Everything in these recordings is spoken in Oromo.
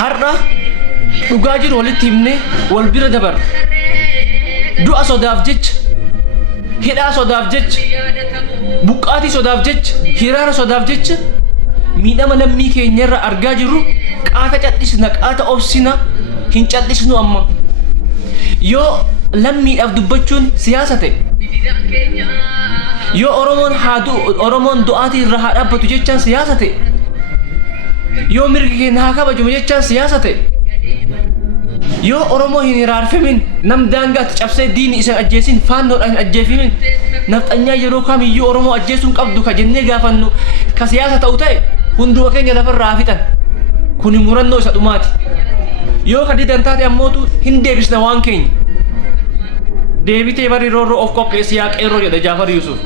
har'a dhugaa jiru walitti himne wal bira dabar du'a sodaaf jecha hidhaa sodaaf jecha buqqaatii sodaaf jecha hiraara sodaaf jecha miidhama lammii keenyarra argaa jirru qaata callisna qaata obsina hin callisnu amma yoo lammiidhaaf dubbachuun siyaasa ta'e yoo oromoon du'aatii irra haa dhaabbatu jechaan siyaasa ta'e yoo mirgi keenya haa kabajamu jechaan siyaasa ta'e yoo oromoo hin hiraarfamin nam daangaatti cabsee diini isan ajjeesin faannoodhaan hin ajjeefimin nafxanyaa yeroo kamiyyuu oromoo ajjeesuun qabdu ka jennee gaafannu ka siyaasa ta'u ta'e hunduma keenya lafarraa fixan kuni murannoo isa dhumaati yoo ka didan taate ammootu hin deebisna waan keenya deebitee bari roorroo of qopheessi yaa qeerroo jedha Jaafar Yusuf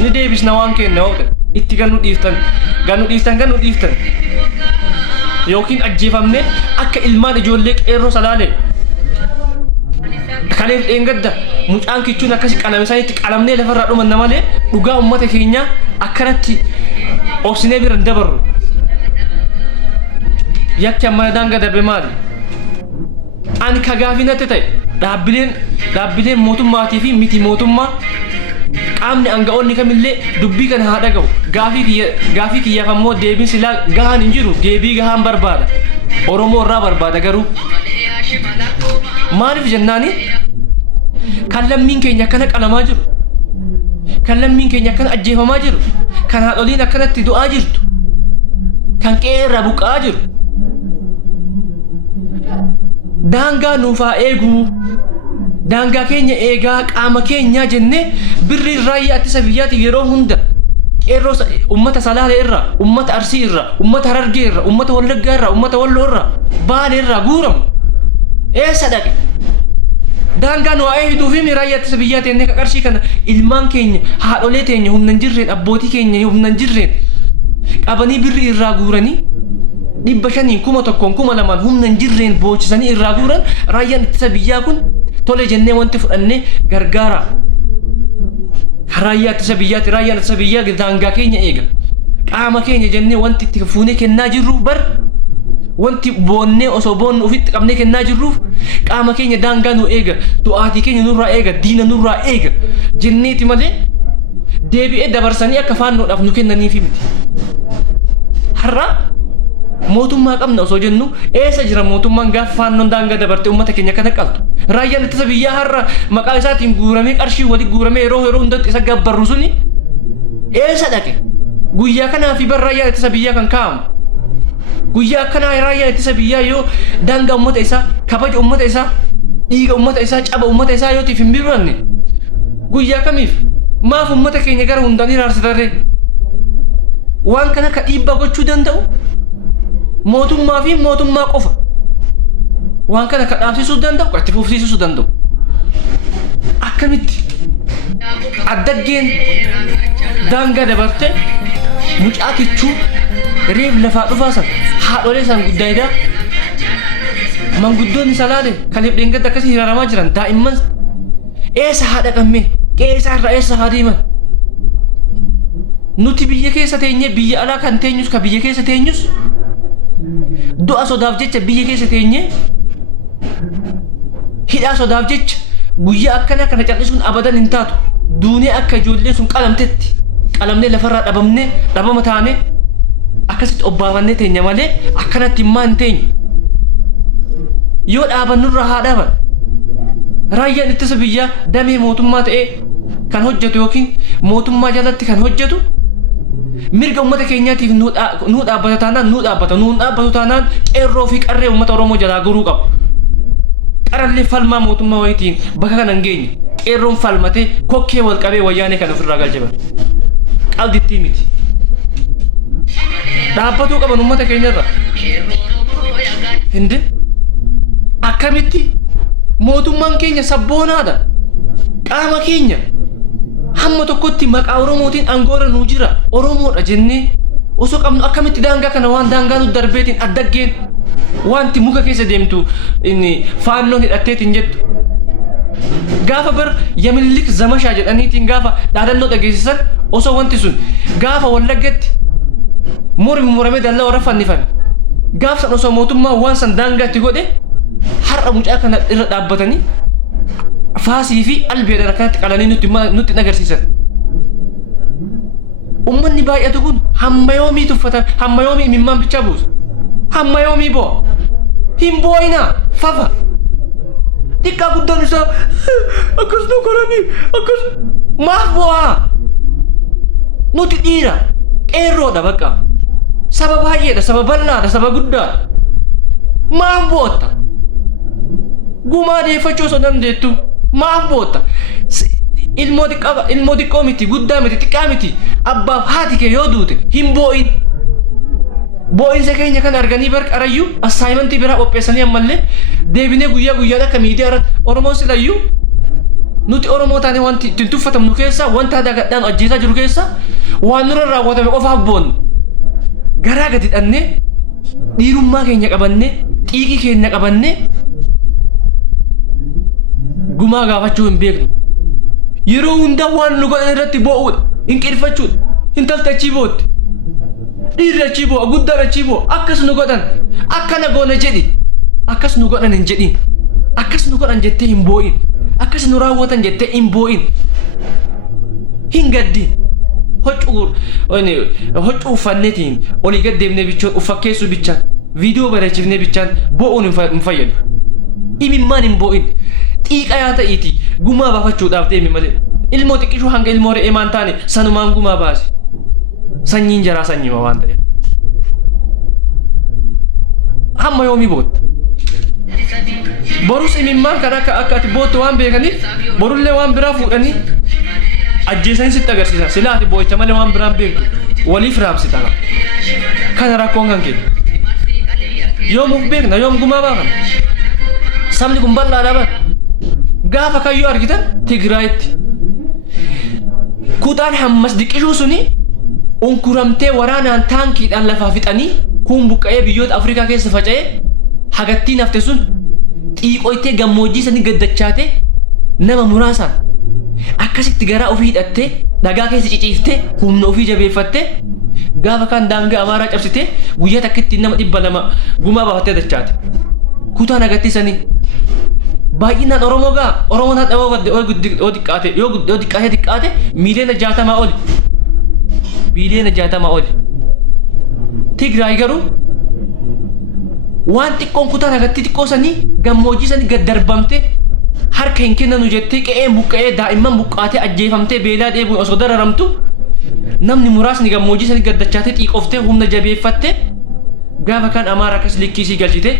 ni deebisna waan keenya hoote itti gannu dhiiftan yookiin ajjeefamne akka ilmaan ijoollee qeerroo salaale kaleef dheengadda mucaan kichuun akkasi qalame isaaniitti qalamnee lafarraa dhumanna malee dhugaa ummata keenya akkanatti obsinee bira dabarru yakki amma daanga darbe maali ani ka gaafii natti ta'e dhaabbileen mootummaatii fi miti mootummaa qaamni anga'oonni kamillee dubbii kana haa dhaga'u gaafii kiyyaaf ammoo deebiin silaa gahaan hin jiru deebii gahaan barbaada oromoo irraa barbaada garuu maaliif jennaani kan lammiin keenya akkana qalamaa jiru kan lammiin keenya akkana ajjeefamaa jiru kan haadholiin akkanatti du'aa jirtu kan qe'ee irraa buqqa'aa jiru daangaa nuufaa eeguu daangaa keenya eegaa qaama keenya jenne birri raayyaa ittisa biyyaatiif yeroo hunda qeerroo ummata Salaalee irraa ummata Arsii irraa ummata Harargee irraa ummata Wallaggaa irraa ummata Walloo irraa Baalee irraa guuramu eessa dhaqe daangaa nu waa'ee hiduu fi raayyaa ittisa biyyaati enne qarshii kana ilmaan keenya haadholee teenya humna hin jirreen abbootii keenya humna hin jirreen qabanii birri irraa guuranii 500 1,000 humna hin jirreen boochisanii irraa guuran raayyaan ittisa biyyaa kun tole jennee wanti fudhannee gargaara raayyaa ittisa biyyaa daangaa keenya eega qaama keenya jennee wanti itti fuunee kennaa jirruuf bar wanti boonnee osoo boonnu ofitti qabnee kennaa jirruuf qaama keenya daangaa nu eega du'aatii keenya nurraa eega diina nurraa eega jenneeti malee deebi'ee dabarsanii akka faannoodhaaf nu kennaniifi miti har'a mootummaa qabna osoo jennu eessa jira mootummaan gaafa faannoon daangaa dabarte ummata keenya kana qaltu raayyaan ittisa biyyaa har'a maqaa isaatiin guuramee qarshii walii guuramee yeroo hundatti isa gabbarru suni eessa dhaqe guyyaa kanaa fi bar raayyaan ittisa biyyaa kan kaa'amu guyyaa kanaa raayyaan ittisa biyyaa yoo daangaa ummata isaa kabaja ummata isaa dhiiga ummata isaa caba ummata isaa yootiif hin birranne guyyaa kamiif maaf ummata keenya gara hundaan hiraarsitarree waan kana ka dhiibbaa gochuu danda'u mootummaa fi mootummaa qofa waan kana ka dhaabsisuu danda'u ka itti fufsiisuu danda'u akkamitti addaggeen daangaa dabarte mucaa kichuu reef lafaa dhufaa san haadholee san guddaayidaa manguddoonni Salaalee kaleef dheengadda akkasii hiraaramaa jiran daa'imman eessa haa dhaqammee qeessaa irraa eessa haa deeman nuti biyya keessa teenye biyya alaa kan teenyus ka biyya keessa teenyus du'a sodaaf jecha biyya keessa teenye hidhaa sodaaf jecha guyyaa akkana kana callisuun abadan hin taatu duunee akka ijoollee sun qalamtetti qalamnee lafarraa dhabama taane akkasitti obbaafannee teenya malee akkanatti himmaa hin teenye yoo dhaabannurraa haa dhaaban raayyaan ittisa biyyaa damee mootummaa ta'ee kan hojjetu yookiin mootummaa jalatti kan hojjetu mirga ummata keenyaatiif nu dhaabbata taanaan nu dhaabbata nuun dhaabbatu taanaan qeerroo fi qarree ummata Oromoo jalaa guruu qabu qarallee falmaa mootummaa wayitiin bakka kana hin geenye qeerroon falmatee kokkee wal qabee wayyaanee kan ofirraa galche qabdittii miti dhaabbatuu qaban ummata keenyarra hindi akkamitti mootummaan keenya sabboonaadha qaama keenya hamma tokkotti maqaa Oromootiin angoora nu jira Oromoodha jennee osoo qabnu akkamitti daangaa kana waan daangaa nu darbeetiin addaggeen wanti muka keessa deemtu inni faannoon hidhatteetiin jettu gaafa bar Yamillik Zamashaa jedhaniitiin gaafa dhaadannoo dhageessisan osoo wanti sun gaafa Wallaggatti muramee dallaa warra fannifame gaaf san osoo mootummaa waan san daangaatti godhe har'a mucaa kana irra dhaabbatanii faasii fi albeedhaan akkanatti qalanii nutti agarsiisan. Ummanni baay'atu kun hamma yoomii tuffata, hamma yoomii imimmaan bichaa buusa, hamma yoomii bo'a. Hin boo'inaa fafa. Xiqqaa guddaan isaa akkas nu godhanii akkas maaf bo'aa? Nuti dhiira qeerroodha bakka. Saba baay'eedha, saba bal'aadha, saba guddaadha. Maaf bootta? Gumaa deeffachuu osoo dandeettu maaf bootta? Ilmoo xiqqoo miti, guddaa miti, xiqqaa miti. Abbaaf haati kee yoo duute hin boo'in. Boo'insa keenya kan arganii barqarayyuu assaayimentii biraa qopheessanii ammallee deebinee guyyaa guyyaan akka miidiyaa irratti Oromoo silayyuu nuti Oromoo taane wanti ittiin tuffatamnu keessa wanta dagadhaan ajjeesaa jiru keessa waan nurra raawwatame qofaaf boonnu. Garaa gadi dhannee dhiirummaa keenya qabannee xiiqii keenya qabannee gumaa gaafachuu hin beeknu. Yeroo hundaa waan nu godhan irratti boo'uudha, hinqirfachuudha, hintaltachii bootti. Dhiirri achii boo'a, guddaan achii boo'a, akkas nu godhan, akkana goona jedhi. Akkas nu godhan hin jedhin. Akkas nu godhan jettee hin boo'in. Akkas nu raawwatan jettee hin boo'in. Hin gaddin. Hoccuu uffanneetiin olii gad deemnee bichaan uffakkeessuu bichaan viidiyoo bareechifnee bichaan boo'uun hin fayyadu. Imimmaan hin boo'in. Xiiqa yaa ta'iiti gumaa baafachuudhaaf deemi malee. Ilmoo xiqqishuu hanga ilmoo re'ee maan taane sanumaan gumaa baase. Sanyiin jaraa sanyima waan ta'eef. Hamma yoomii bootta? Borus imimmaan kan akka ati boottu waan beekaniif borullee waan biraa fuudhanii ajjeesanii sitti agarsiisan. Silaa ati boo'icha malee waan biraan beektu waliif raabsita. Kana rakkoon kan kennu. Yoomuf beekna yoom gumaa baafan? Sabni kun bal'aadha bara. Gaafa kayyoo argitan Tigraayitti. Kutaan hammas diqqishuu suni unkuramtee waraanaan taankiidhaan lafaa fixanii kun buqqa'ee biyyoota Afrikaa keessa faca'ee hagattiin hafte sun xiiqoytee gammoojjii sanii gaddachaatee nama muraasaan akkasitti garaa ofii hidhattee dhagaa keessa ciciiftee humna ofii jabeeffattee gaafa kaan daangaa Amaaraa cabsitee guyyaa takkitti nama 200 gumaa baafattee dachaate. Kutaan hagattii sanii baay'inaan Oromoo gaa Oromoon hadha yoo xiqqaate miiliyoona 60 oli. Miiliyoona 60 oli. Tigraay garuu waan xiqqoon kutaan hagattii xiqqoo sanii gammoojjii sanii gad darbamtee harka hin kennanu jettee qe'een buqqa'ee daa'imman buqqaatee ajjeefamtee beelaa dheebuun osoo dararamtu namni muraasni gammoojjii sanii gaddachaatee xiiqoftee humna jabeeffattee gaafa kaan Amaaraa akkas likkiisii galchite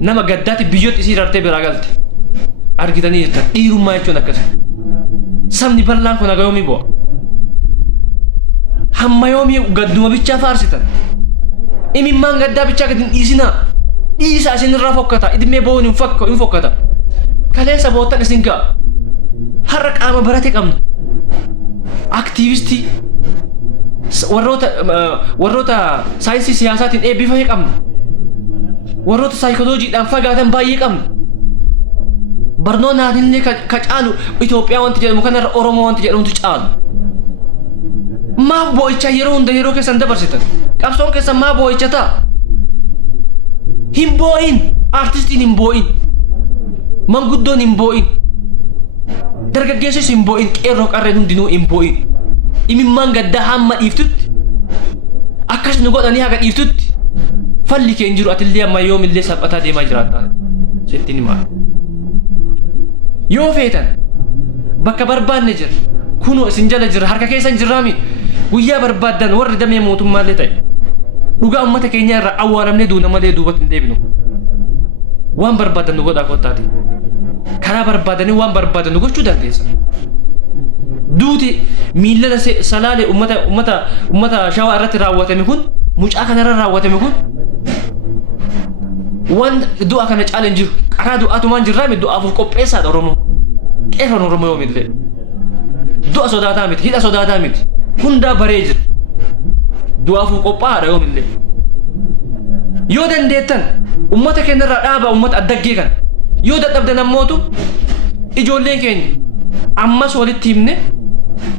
nama gaddaatti biyyoota isii rartee biraa galte. Argitanii jirtan dhiirummaa jechuun akkas. Sabni bal'aan kun haga yoomii bu'a? Hamma yoomii gadduma bichaa faarsitan? Imimmaan gaddaa bichaa gadi hin dhiisinaa. Dhiisaa isinirraa fokkata. Idimee bo'uun hin fokkata. Kaleessa boottan isin ga'a. Har'a qaama barate qabna. Aktiivistii warroota saayinsii siyaasaatiin eebbifame qabna. Warroota saayikolojiidhaan fagaatan baay'ee qabna. Barnoonnaan illee ka caalu Itoophiyaa wanti jedhamu kanarra Oromoo wanti jedhamutu caalu. Maaf boo'ichaa yeroo hunda yeroo keessan dabarsitan? Qabsoon keessan maaf boo'icha ta'a? Hin boo'in. Artistiin hin boo'in. Manguddoon hin boo'in. Dargaggeessis hin boo'in. Qeerroo qarreen hundinuu hin boo'in. Imimmaan gaddaa hamma dhiiftutti akkas nu godhanii haga dhiiftutti falli kee hin jiru. Atillee amma yoomillee salphataa deemaa jiraattaa settiin himaa. Yoo feetan bakka barbaanne jira kunoo isin jala jira harka keessan jirraami. Guyyaa barbaaddan warri damee mootummaallee ta'e dhugaa uummata keenya irraa awwaalamnee duuna malee duubatti hin deebinu. Waan barbaaddan nu godhaa kottaati. Karaa barbaadanii waan barbaaddan nu gochuu dandeessa. Duuti miillata salaalee uummata shawaa irratti raawwatame kun mucaa kanarra raawwatame kun waan du'a kana caala hin jiru. Karaa du'aatumaan jirraami du'aafuuf qopheessaadha Oromoo. Qeerroon Oromoo yoomillee du'a sodaataa miti, hidha sodaataa miti. Hundaa baree jira. Du'aafuuf qophaa'aadha yoomillee. Yoo dandeettan uummata keenyarraa dhaabaa uummata addaggee kana. Yoo dadhabdan ammootu ijoolleen keenya ammas walitti himne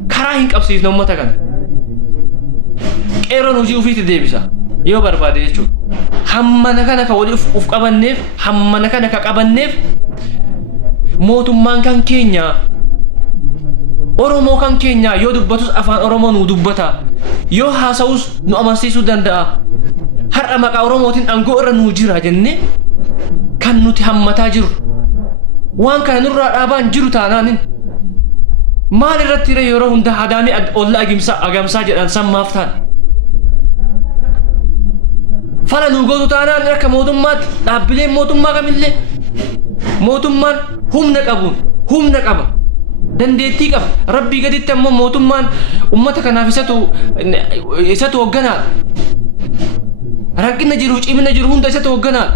karaa hin qabsiifne uummata kana. Qeerroon hojii ofiitti deebisa. yoo barbaade jechuudha. Hammana kana ka wali uf qabanneef hammana kana ka qabanneef mootummaan kan keenya Oromoo kan keenya yoo dubbatus afaan Oromoo nu dubbata yoo haasawus nu amansiisuu danda'a. Har'a maqaa Oromootiin aangoo irra nu jira jennee kan nuti hammataa jiru waan kana nurraa dhaabaan jiru taanaanin maal irratti yeroo hunda hadaamii olla agamsaa jedhan sammaaf ta'an fala nu gootu taanaan akka mootummaatti dhaabbileen mootummaa kamillee mootummaan humna qaba dandeettii qaba rabbii gaditti ammoo mootummaan ummata kanaaf isatu hoogganaa rakkina jiru cimina jiru hunda isatu hoogganaa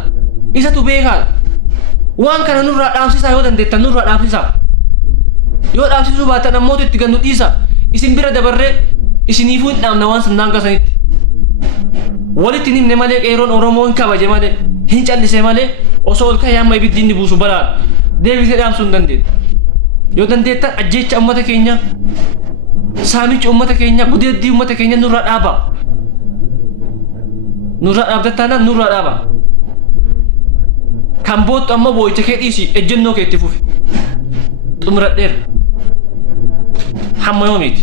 isatu beekaa waan kana nurraa dhaabsisaa yoo dandeettan nurraa dhaabsisaa yoo dhaabsisuu baatan ammoo itti gannu dhiisa isin bira dabarree isiniifuu hin dhaabna waan sannaan gasanitti walitti himne malee qeeroon Oromoo hin kabaje malee hin callise malee osoo ol ka'ee amma ibiddi inni buusu balaa deebisee dhaamsuu hin dandeettu yoo dandeettan ajjeecha ummata keenya saamicha ummata keenya gudeeddii ummata keenya nurraa dhaaba nurraa dhaabdattaanaan nurraa dhaaba kan boottu amma boo'icha kee dhiisi ejjennoo kee itti fufi xumuradheera hamma yoomiiti.